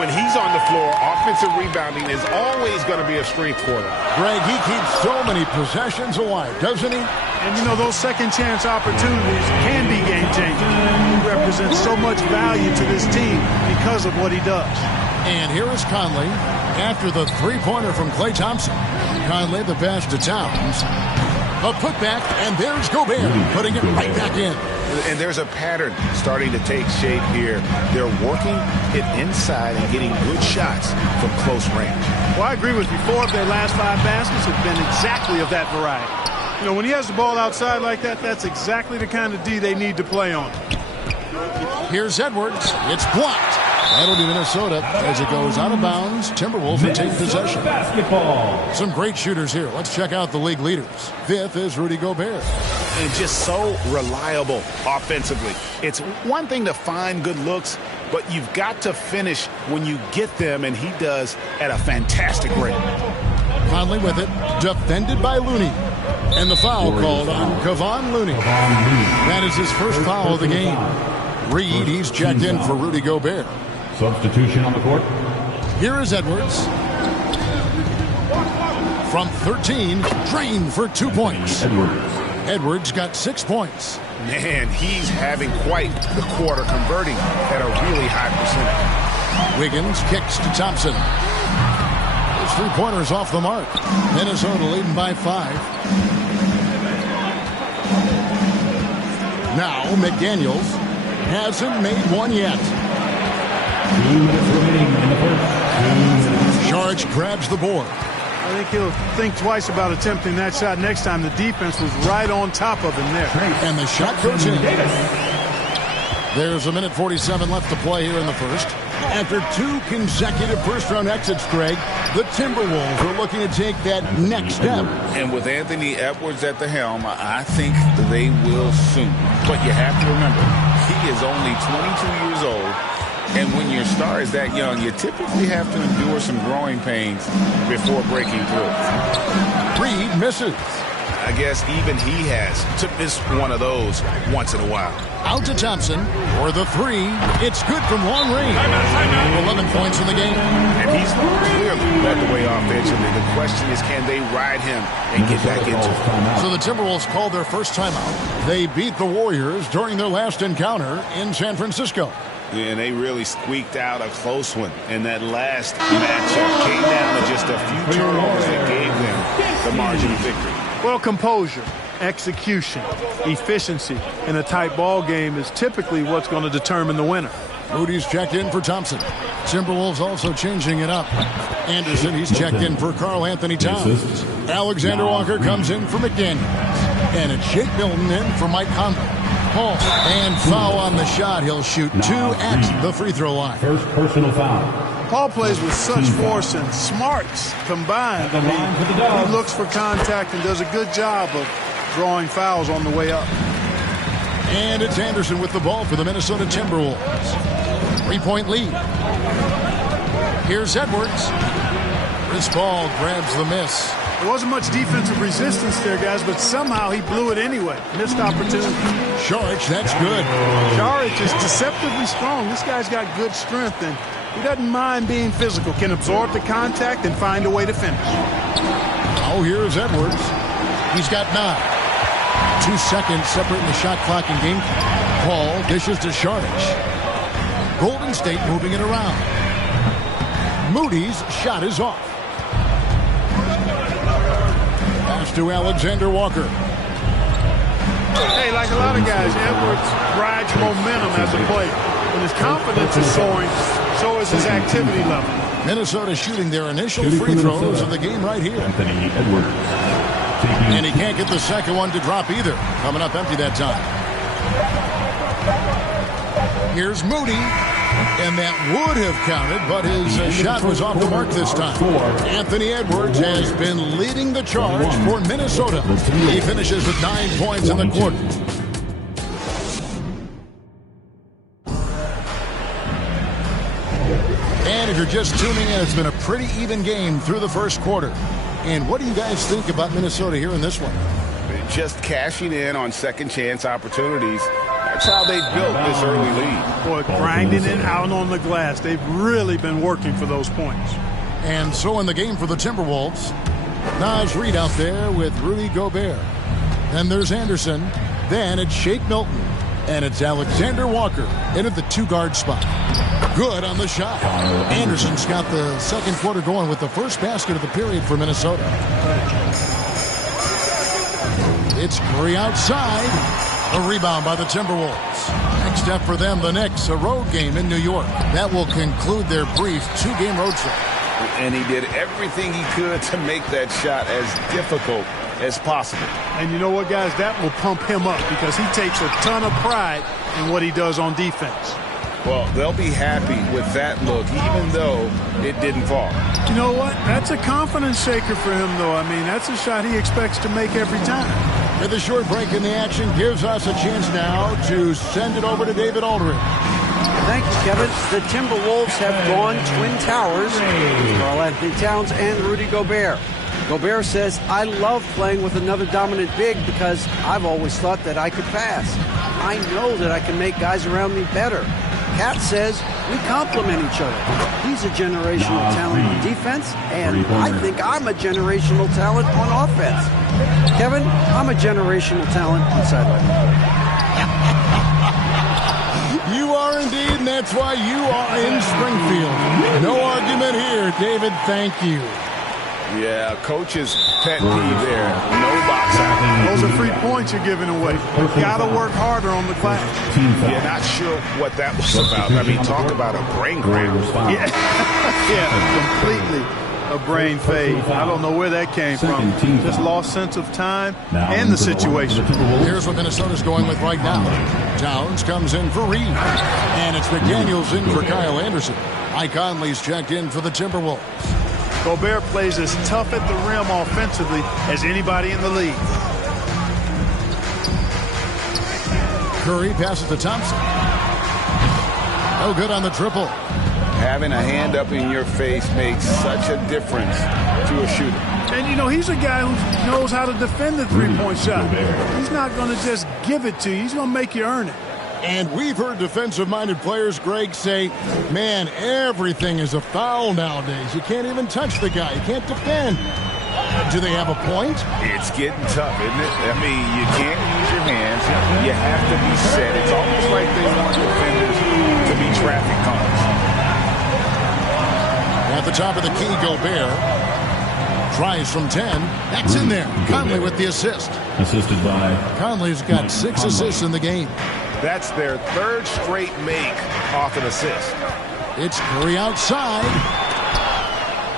When he's on the floor, offensive rebounding is always going to be a strength for them. Greg, he keeps so many possessions alive, doesn't he? And, you know, those second-chance opportunities can be game-changing. He represents so much value to this team because of what he does. And here is Conley after the three-pointer from Klay Thompson. Conley the pass to Towns. A putback, and there's Gobert putting it right back in. And there's a pattern starting to take shape here. They're working it inside and getting good shots from close range. Well, I agree with you. 4 of their last 5 baskets have been exactly of that variety. You know, when he has the ball outside like that, that's exactly the kind of D they need to play on. Here's Edwards. It's blocked. That'll be Minnesota as it goes out of bounds. Timberwolves will take possession. Basketball. Some great shooters here. Let's check out the league leaders. 5th is Rudy Gobert. And just so reliable offensively. It's one thing to find good looks, but you've got to finish when you get them, and he does at a fantastic rate. Conley with it. Defended by Looney. And the foul called on Kevon Looney. That is his first foul of the game. Reed, he's checked in for Rudy Gobert. Substitution on the court. Here is Edwards. From 13, drained for 2 points. Edwards got 6 points. Man, he's having quite the quarter, converting at a really high percentage. Wiggins kicks to Thompson. His 3-pointers off the mark. Minnesota leading by 5. Now McDaniels hasn't made one yet. 2 minutes remaining in the first. Sharge grabs the board. I think he'll think twice about attempting that shot next time. The defense was right on top of him there. And the shot goes in. There's 1:47 left to play here in the first. After 2 consecutive first-round exits, Greg, the Timberwolves are looking to take that next step. And with Anthony Edwards at the helm, I think they will soon. But you have to remember, he is only 22 years old. And when your star is that young, you typically have to endure some growing pains before breaking through. Reed misses. I guess even he has to miss one of those once in a while. Out to Thompson for the three. It's good from long range. 11 points in the game. And he's clearly led the way offensively. The question is, can they ride him and get back into it? So the Timberwolves called their first timeout. They beat the Warriors during their last encounter in San Francisco. And they really squeaked out a close one in that last matchup. Came down to just a few turnovers that gave them the margin of victory. Well, composure, execution, efficiency in a tight ball game is typically what's going to determine the winner. Moody's checked in for Thompson. Timberwolves also changing it up. Anderson, he's checked in for Karl Anthony Towns. Alexander Walker comes in for McDaniels. And it's Shake Milton in for Mike Conley. Paul, and foul on the shot. He'll shoot 2 at the free throw line. First personal foul. Paul plays with such force and smarts combined. He looks for contact and does a good job of drawing fouls on the way up. And it's Anderson with the ball for the Minnesota Timberwolves. 3-point lead. Here's Edwards. Chris Paul grabs the miss. There wasn't much defensive resistance there, guys, but somehow he blew it anyway. Missed opportunity. Saric, that's good. Saric is deceptively strong. This guy's got good strength, and he doesn't mind being physical. Can absorb the contact and find a way to finish. Oh, here's Edwards. He's got 9. 2 seconds separating the shot clock and game clock. Paul dishes to Saric. Golden State moving it around. Moody's shot is off. Pass to Alexander Walker. Hey, like a lot of guys, Edwards rides momentum as a player. When his confidence is soaring, so is his activity level. Minnesota shooting their initial free throws of the game right here. Anthony Edwards. And he can't get the second one to drop either. Coming up empty that time. Here's Moody. And that would have counted, but his shot was off the mark this time. Anthony Edwards has been leading the charge for Minnesota. He finishes with 9 points in the quarter. And if you're just tuning in, it's been a pretty even game through the first quarter. And what do you guys think about Minnesota here in this one? Just cashing in on second chance opportunities. That's how they built this early lead. Boy, grinding it out on the glass. They've really been working for those points. And so in the game for the Timberwolves, Naz Reid out there with Rudy Gobert. Then there's Anderson. Then it's Shake Milton. And it's Alexander Walker in at the 2-guard spot. Good on the shot. Anderson's got the second quarter going with the first basket of the period for Minnesota. It's Curry outside. A rebound by the Timberwolves. Next step for them, the Knicks, a road game in New York. That will conclude their brief 2-game road trip. And he did everything he could to make that shot as difficult as possible. And you know what, guys? That will pump him up because he takes a ton of pride in what he does on defense. Well, they'll be happy with that look, even though it didn't fall. You know what? That's a confidence shaker for him, though. I mean, that's a shot he expects to make every time. With a short break in the action gives us a chance now to send it over to David Aldridge. Thank you, Kevin. The Timberwolves have gone Twin Towers with Karl Anthony Towns and Rudy Gobert. Gobert says, I love playing with another dominant big because I've always thought that I could pass. I know that I can make guys around me better. Cat says we complement each other. He's a generational talent on defense, and I think I'm a generational talent on offense. Kevin, I'm a generational talent on sideline. You are indeed, and that's why you are in Springfield. No argument here, David. Thank you. Yeah, coach's pet peeve there. No box out. Those are free points you're giving away. Got to work harder on the glass. Yeah, not sure what that was about. I mean, talk about a brain cramp. Yeah, completely a brain fade. I don't know where that came from. Just lost sense of time and the situation. Here's what Minnesota's going with right now. Towns comes in for Reed. And it's McDaniels in for Kyle Anderson. Mike Conley's checked in for the Timberwolves. Gobert plays as tough at the rim offensively as anybody in the league. Curry passes to Thompson. No good on the triple. Having a hand up in your face makes such a difference to a shooter. And, you know, he's a guy who knows how to defend the three-point shot. He's not going to just give it to you. He's going to make you earn it. And we've heard defensive-minded players, Greg, say, man, everything is a foul nowadays. You can't even touch the guy. You can't defend. Do they have a point? It's getting tough, isn't it? I mean, you can't use your hands. You have to be set. It's almost like they want defenders to be traffic cones. At the top of the key, Gobert tries from 10. That's in there. Conley with the assist. Assisted by Conley's got 6 assists in the game. That's their third straight make off an assist. It's Curry outside.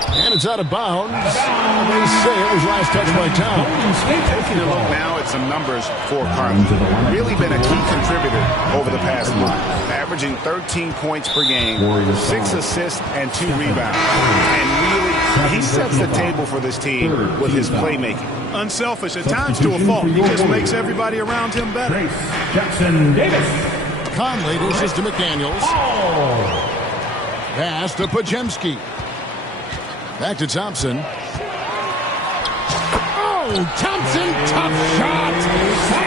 And it's out of bounds. They say it was last touched by Towns. Taking a look now at some numbers for Conley. Really been a key contributor over the past month. Averaging 13 points per game, 6 assists, and 2 rebounds. And really, he sets the table for this team with his playmaking. Unselfish, at times to a fault. He just makes everybody around him better. Jackson Davis. Conley dishes to McDaniels. Pass to Pajemski. Back to Thompson. Oh, Thompson, tough shot.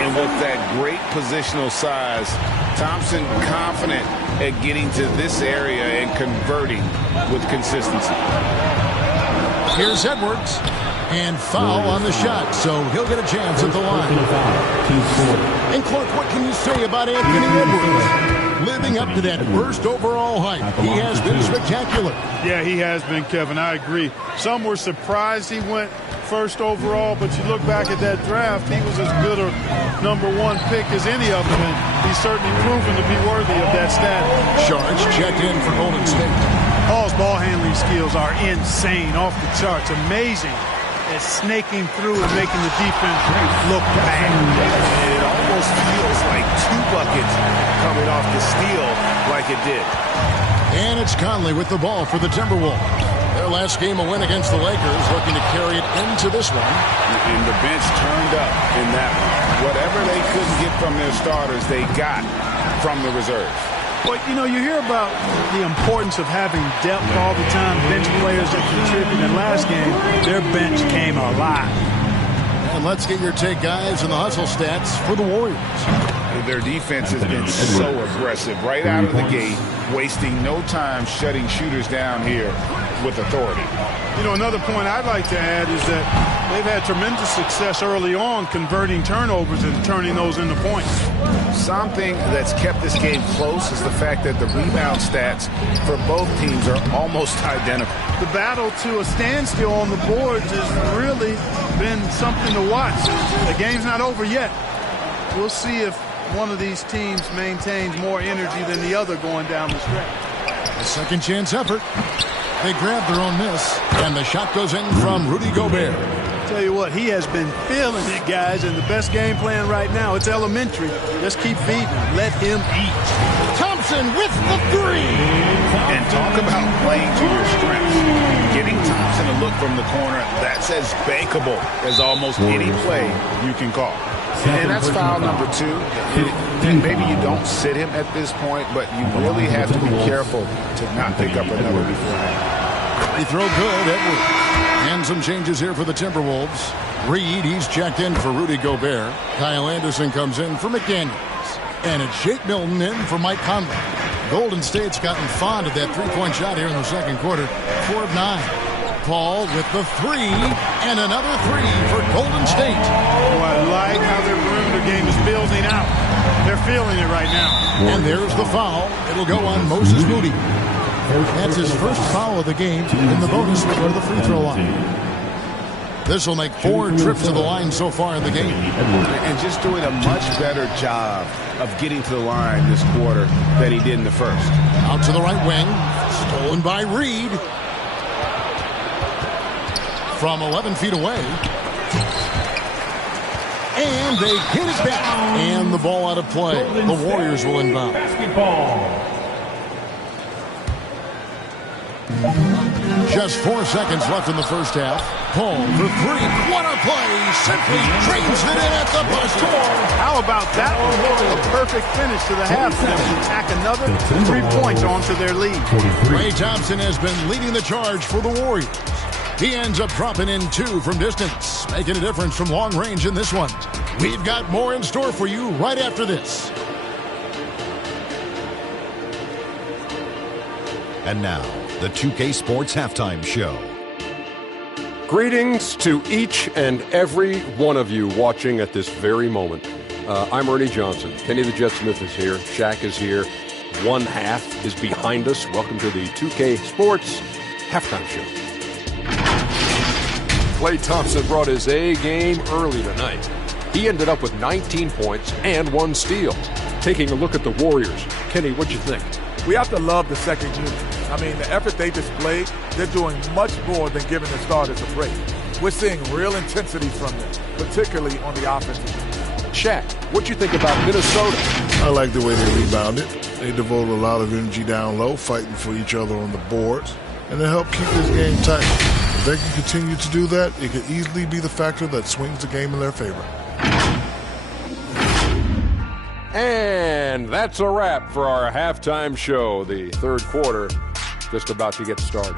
And with that great positional size, Thompson confident at getting to this area and converting with consistency. Here's Edwards. And foul on the shot, so he'll get a chance at the line. And Clark, what can you say about Anthony Edwards? Living up to that first overall hype, he has been spectacular. Yeah, he has been, Kevin. I agree. Some were surprised he went first overall, but you look back at that draft, he was as good a #1 pick as any of them, and he's certainly proven to be worthy of that status. Sharks checked in for Golden State. Paul's ball handling skills are insane, off the charts, amazing at snaking through and making the defense look bad. It almost feels like 2 buckets coming off the steal like it did. And it's Conley with the ball for the Timberwolves. Their last game a win against the Lakers, looking to carry it into this one. And the bench turned up in that one. Whatever they couldn't get from their starters, they got from the reserves. But, you know, you hear about the importance of having depth all the time, bench players that contribute. In last game, their bench came alive. And let's get your take, guys, and the hustle stats for the Warriors. Their defense has been so aggressive right out of the gate, wasting no time shutting shooters down here with authority. You know, another point I'd like to add is that they've had tremendous success early on converting turnovers and turning those into points. Something that's kept this game close is the fact that the rebound stats for both teams are almost identical. The battle to a standstill on the boards has really been something to watch. The game's not over yet. We'll see if one of these teams maintains more energy than the other going down the stretch. A second chance effort. They grab their own miss, and the shot goes in from Rudy Gobert. Tell you what, he has been feeling it, guys, and the best game plan right now, it's elementary. Just keep feeding him. Let him eat. Thompson with the 3. And talk about playing to your strengths. Getting Thompson a look from the corner, that's as bankable as almost any play you can call. And that's foul number 2. Maybe you don't sit him at this point, but you really have to be careful to not pick up another before that. They throw good, Edwards. And some changes here for the Timberwolves. Reed, he's checked in for Rudy Gobert. Kyle Anderson comes in for McDaniels. And it's Shake Milton in for Mike Conley. Golden State's gotten fond of that three-point shot here in the second quarter. 4 of 9. Paul with the 3, and another 3 for Golden State. Oh, I like how their perimeter game is building out. They're feeling it right now. And there's the foul. It'll go on Moses Moody. That's his first foul of the game in the bonus for the free throw line. This will make 4 trips to the line so far in the game. And just doing a much better job of getting to the line this quarter than he did in the first. Out to the right wing. Stolen by Reed. From 11 feet away. And they hit it back. And the ball out of play. The Warriors will inbound. Just 4 seconds left in the first half. Paul for 3. What a play. Simply trains it in at the buzzer. How about that one? A perfect finish to the half for them to tack another 3 points onto their lead. Klay Thompson has been leading the charge for the Warriors. He ends up dropping in 2 from distance, making a difference from long range in this one. We've got more in store for you right after this. And now, the 2K Sports Halftime Show. Greetings to each and every one of you watching at this very moment. I'm Ernie Johnson. Kenny the Jet Smith is here. Shaq is here. One half is behind us. Welcome to the 2K Sports Halftime Show. Klay Thompson brought his A game early tonight. He ended up with 19 points and 1 steal. Taking a look at the Warriors. Kenny, what'd you think? We have to love the second unit. I mean, the effort they displayed, they're doing much more than giving the starters a break. We're seeing real intensity from them, particularly on the offensive end. Shaq, what'd you think about Minnesota? I like the way they rebounded. They devoted a lot of energy down low, fighting for each other on the boards, and it helped keep this game tight. If they can continue to do that, it could easily be the factor that swings the game in their favor. And that's a wrap for our halftime show. The third quarter just about to get started.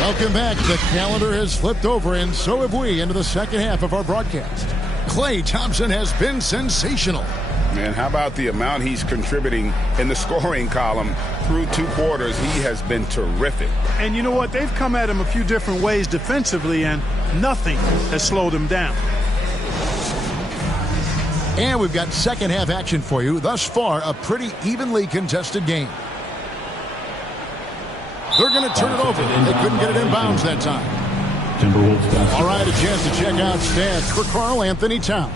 Welcome back. The calendar has flipped over, and so have we, into the second half of our broadcast. Klay Thompson has been sensational. Man, how about the amount he's contributing in the scoring column through 2 quarters? He has been terrific. And you know what? They've come at him a few different ways defensively, and nothing has slowed him down. And we've got second half action for you. Thus far, a pretty evenly contested game. They're going to turn it over. They couldn't get it in bounds that time. All right, a chance to check out stats for Karl Anthony Towns.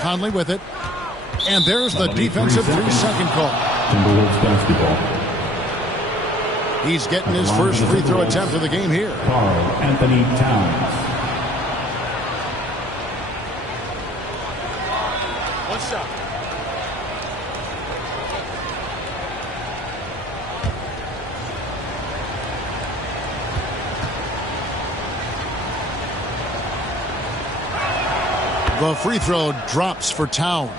Conley with it. And there's the defensive 3-second call. Timberwolves basketball. He's getting his first free throw attempt of the game here. Karl Anthony Towns. One shot. The free throw drops for Towns.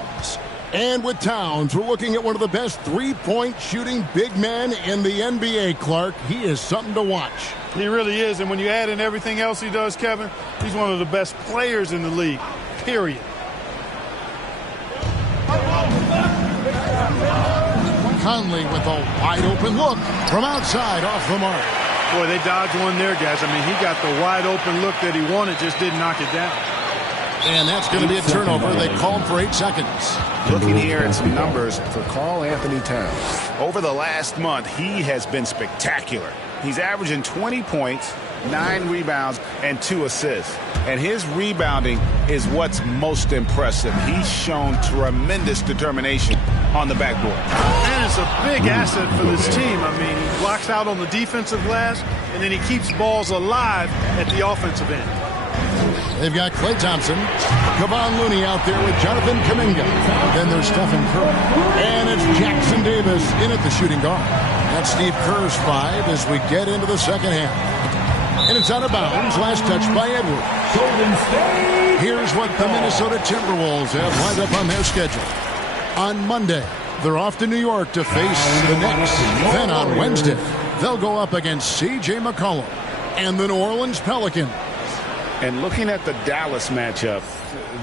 And with Towns, we're looking at one of the best three-point shooting big men in the NBA, Clark. He is something to watch. He really is, and when you add in everything else he does, Kevin, he's one of the best players in the league, period. Conley with a wide-open look from outside off the mark. Boy, they dodged one there, guys. I mean, he got the wide-open look that he wanted, just didn't knock it down. And that's going to be a turnover. They called for 8 seconds. Looking here at some numbers for Karl Anthony Towns. Over the last month, he has been spectacular. He's averaging 20 points, 9 rebounds, and 2 assists. And his rebounding is what's most impressive. He's shown tremendous determination on the backboard. And it's a big asset for this team. I mean, he blocks out on the defensive glass, and then he keeps balls alive at the offensive end. They've got Klay Thompson, Kevon Looney out there with Jonathan Kuminga. Then there's Stephen Curry. And it's Jackson Davis in at the shooting guard. That's Steve Kerr's 5 as we get into the second half. And it's out of bounds. Last touch by Edwards. Here's what the Minnesota Timberwolves have lined up on their schedule. On Monday, they're off to New York to face the Knicks. Then on Wednesday, they'll go up against C.J. McCollum and the New Orleans Pelicans. And looking at the Dallas matchup,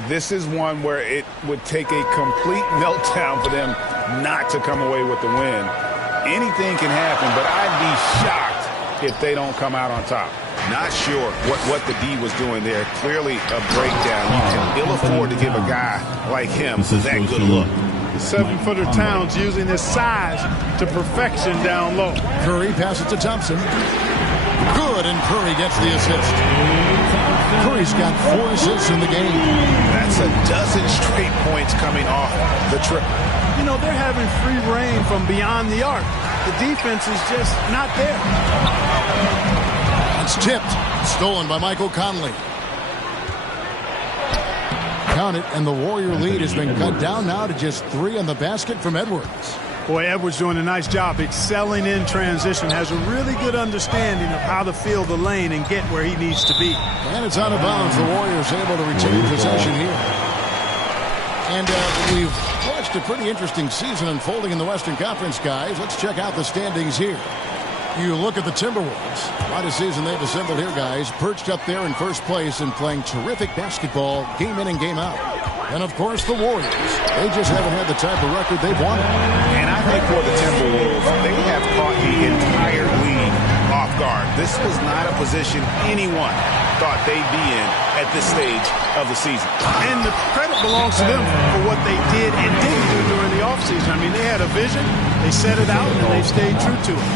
this is one where it would take a complete meltdown for them not to come away with the win. Anything can happen, but I'd be shocked if they don't come out on top. Not sure what the D was doing there. Clearly a breakdown. You can ill afford to give a guy like him that good look. The 7-footer Towns using his size to perfection down low. Curry passes to Thompson. Good, and Curry gets the assist. Curry's got 4 assists in the game. That's a dozen straight points coming off the trip. You know, they're having free reign from beyond the arc. The defense is just not there. It's tipped. Stolen by Michael Conley. Count it, and the Warrior lead has been cut down now to just 3 on the basket from Edwards. Boy, Edwards doing a nice job excelling in transition, has a really good understanding of how to fill the lane and get where he needs to be. And it's out of bounds. The Warriors able to retain possession here. And we've watched a pretty interesting season unfolding in the Western Conference, guys. Let's check out the standings here. You look at the Timberwolves. What a season they've assembled here, guys. Perched up there in first place and playing terrific basketball game in and game out. And, of course, the Warriors. They just haven't had the type of record they've wanted. And I think for the Timberwolves, they have caught the entire league off guard. This was not a position anyone thought they'd be in at this stage of the season. And the credit belongs to them for what they did and didn't do during the offseason. I mean, they had a vision, they set it out, and they stayed true to it.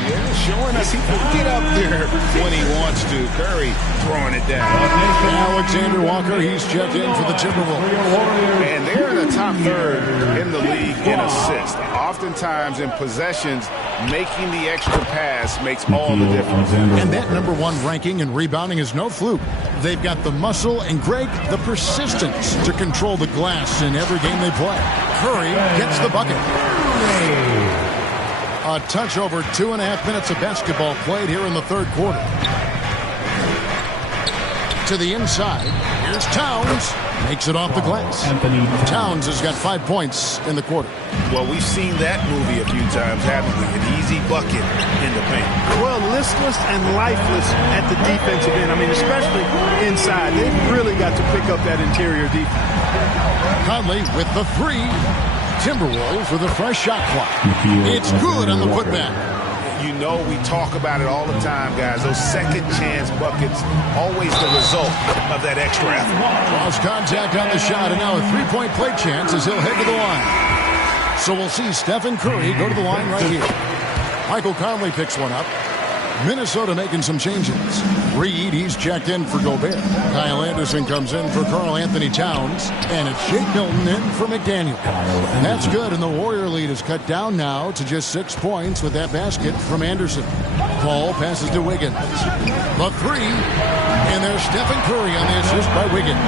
Yeah, showing us he can get up there when he wants to. Curry throwing it down. Alexander Walker, he's checked in for the Timberwolves. And they're in the top third in the league in assists. Oftentimes in possessions, making the extra pass makes all the difference. And that #1 ranking in rebounding is no fluke. They've got the muscle and, Greg, the persistence to control the glass in every game they play. Curry gets the bucket. A touch over 2.5 minutes of basketball played here in the third quarter. To the inside. Here's Towns. Makes it off the glass. Towns has got 5 points in the quarter. Well, we've seen that movie a few times, haven't we? An easy bucket in the paint. Well, listless and lifeless at the defensive end. I mean, especially inside. They've really got to pick up that interior defense. Conley with the 3. Timberwolves with a fresh shot clock. It's good on the putback. You know, we talk about it all the time, guys. Those second chance buckets, always the result of that extra effort. Cross contact on the shot, and now a 3-point play chance as he'll head to the line. So we'll see Steph and Curry go to the line right here. Michael Conley picks one up. Minnesota making some changes. Reed, he's checked in for Gobert. Kyle Anderson comes in for Karl Anthony Towns. And it's Shake Milton in for McDaniel. That's good, and the Warrior lead is cut down now to just 6 points with that basket from Anderson. Paul passes to Wiggins. The 3, and there's Stephen Curry on the assist by Wiggins.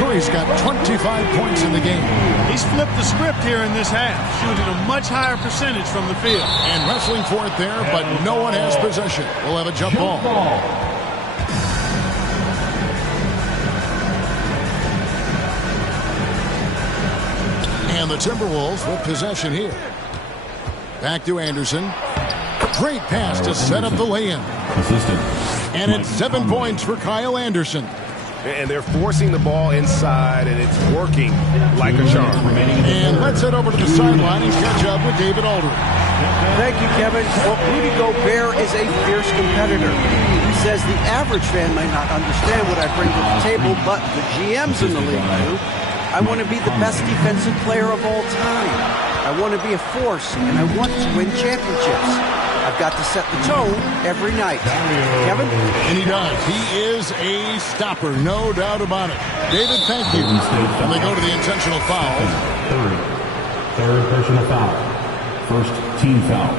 Curry's got 25 points in the game. He's flipped the script here in this half, shooting a much higher percentage from the field. And wrestling for it there, but no one has possession. We'll have a jump ball. And the Timberwolves with possession here. Back to Anderson. Great pass to set up the lay-in. And it's 7 points for Kyle Anderson. And they're forcing the ball inside, and it's working like a charm. And let's head over to the sideline and catch up with David Aldridge. Thank you, Kevin. Well, Rudy Gobert is a fierce competitor. He says the average fan may not understand what I bring to the table, but the GMs in the league do. I want to be the best defensive player of all time. I want to be a force, and I want to win championships. I've got to set the tone every night. Kevin? And he does. He is a stopper, no doubt about it. David, thank you. And they go to the intentional foul. Third personal foul. First team foul.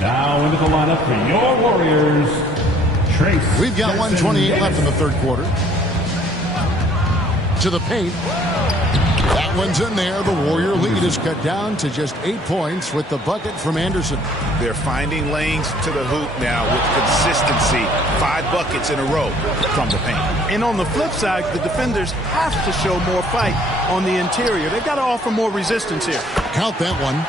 Now into the lineup for your Warriors, Trace. We've got 1:28 left in the third quarter. To the paint. That one's in there. The Warrior lead is cut down to just 8 points with the bucket from Anderson. They're finding lanes to the hoop now with consistency. 5 buckets in a row from the paint. And on the flip side, the defenders have to show more fight on the interior. They've got to offer more resistance here. Count that one.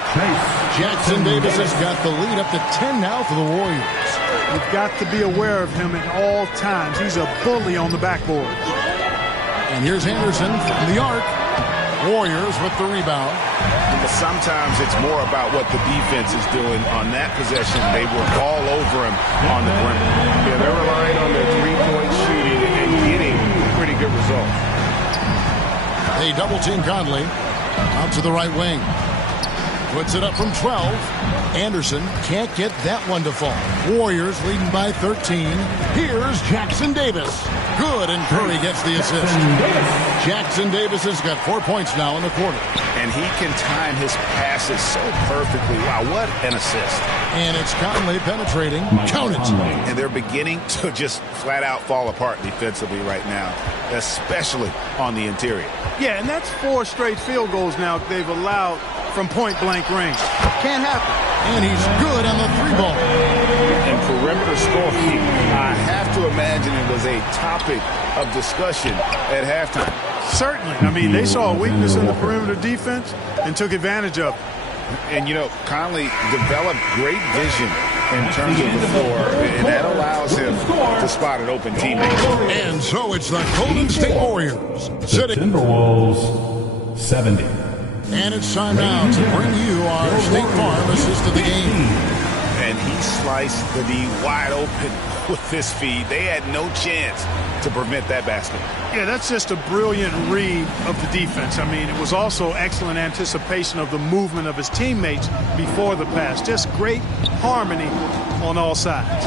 Jackson Davis has got the lead up to 10 now for the Warriors. You've got to be aware of him at all times. He's a bully on the backboard. And here's Anderson from the arc. Warriors with the rebound. Sometimes it's more about what the defense is doing on that possession. They were all over him on the perimeter. Yeah, they're relying on their three-point shooting and getting pretty good results. They double-team Conley out to the right wing. Puts it up from 12. Anderson can't get that one to fall. Warriors leading by 13. Here's Jackson Davis. Good, and Curry gets the assist. Jackson Davis has got 4 points now in the quarter. And he can time his passes so perfectly. Wow, what an assist. And it's Conley penetrating. Count it. And they're beginning to just flat out fall apart defensively right now, especially on the interior. Yeah, and that's 4 straight field goals now they've allowed from point-blank range. Can't happen. And he's good on the 3-ball. And perimeter scoring, I have to imagine it was a topic of discussion at halftime. Certainly. I mean, they saw a weakness in the perimeter defense and took advantage of it. And, you know, Conley developed great vision in terms of the floor, and that allows him to spot an open teammate. And so it's the Golden State Warriors. The Timberwolves 70. And it's time now to bring you our State Farm assist of the game. And he sliced the D wide open with this feed. They had no chance to prevent that basket. Yeah, that's just a brilliant read of the defense. I mean, it was also excellent anticipation of the movement of his teammates before the pass. Just great harmony on all sides.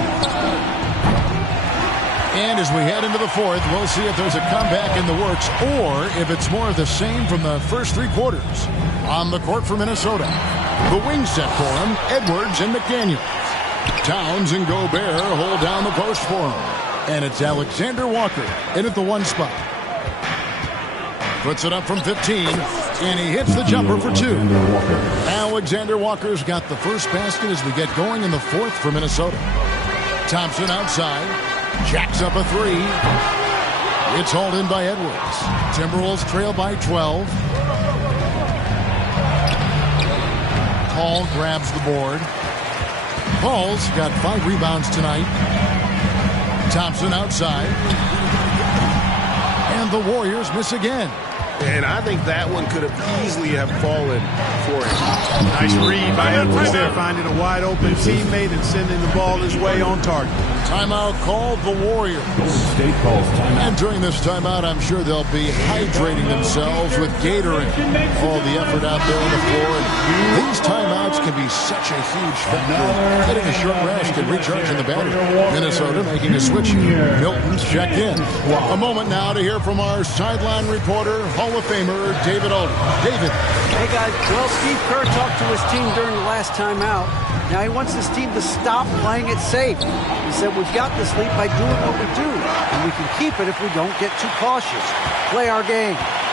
And as we head into the fourth, we'll see if there's a comeback in the works or if it's more of the same from the first 3 quarters. On the court for Minnesota, the wing set for him, Edwards and McDaniels. Towns and Gobert hold down the post for him. And it's Alexander Walker in at the 1 spot. Puts it up from 15, and he hits the jumper for 2. Alexander Walker's got the first basket as we get going in the fourth for Minnesota. Thompson outside. Jacks up a 3. It's hauled in by Edwards. Timberwolves trail by 12. Paul grabs the board. Paul's got 5 rebounds tonight. Thompson outside. And the Warriors miss again. And I think that one could have easily have fallen for him. Nice read by Edwards there, finding a wide open teammate and sending the ball his way on target. Timeout called the Warriors. State calls timeout. And during this timeout, I'm sure they'll be hydrating themselves with Gatorade. All the effort out there on the floor. And these timeouts can be such a huge factor. Getting a short rest and recharging the battery. Minnesota making a switch here. Milton's checked in. A moment now to hear from our sideline reporter, Hall of Famer David Alden. David. Hey, guys. Well, Steve Kerr talked to his team during the last timeout. Now he wants his team to stop playing it safe. He said, we've got this lead by doing what we do, and we can keep it if we don't get too cautious. Play our game.